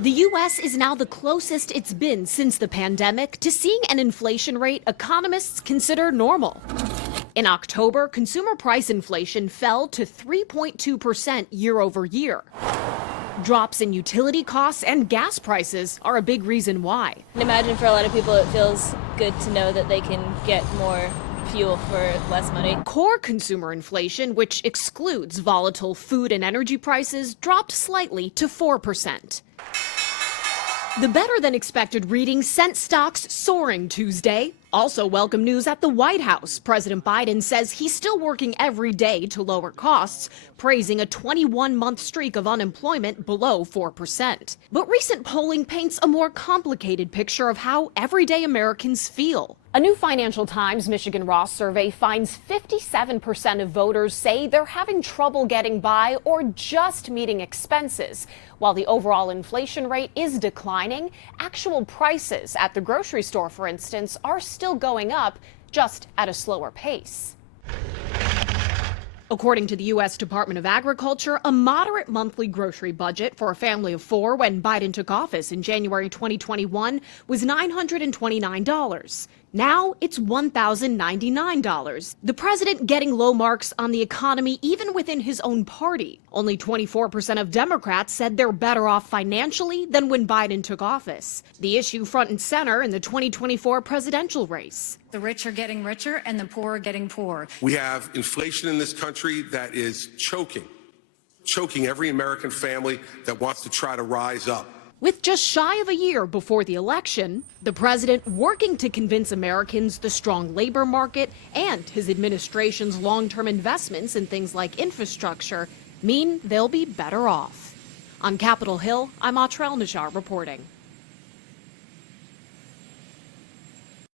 The U.S. is now the closest it's been since the pandemic to seeing an inflation rate economists consider normal. In October, consumer price inflation fell to 3.2% year over year. Drops in utility costs and gas prices are a big reason why. I imagine for a lot of people it feels good to know that they can get more fuel for less money. Core consumer inflation, which excludes volatile food and energy prices, dropped slightly to 4%. The better-than-expected reading sent stocks soaring Tuesday. Also welcome news at the White House. President Biden says he's still working every day to lower costs, praising a 21-month streak of unemployment below 4%. But recent polling paints a more complicated picture of how everyday Americans feel. A new Financial Times Michigan Ross survey finds 57% of voters say they're having trouble getting by or just meeting expenses. While the overall inflation rate is declining, actual prices at the grocery store, for instance, are still going up, just at a slower pace. According to the U.S. Department of Agriculture, a moderate monthly grocery budget for a family of four when Biden took office in January 2021 was $929. Now it's $1,099. The president getting low marks on the economy even within his own party. Only 24% of Democrats said they're better off financially than when Biden took office. The issue front and center in the 2024 presidential race. The rich are getting richer and the poor are getting poorer. We have inflation in this country that is choking every American family that wants to try to rise up. With just shy of a year before the election, the president working to convince Americans the strong labor market and his administration's long-term investments in things like infrastructure mean they'll be better off. On Capitol Hill, I'm Atrell Najjar reporting.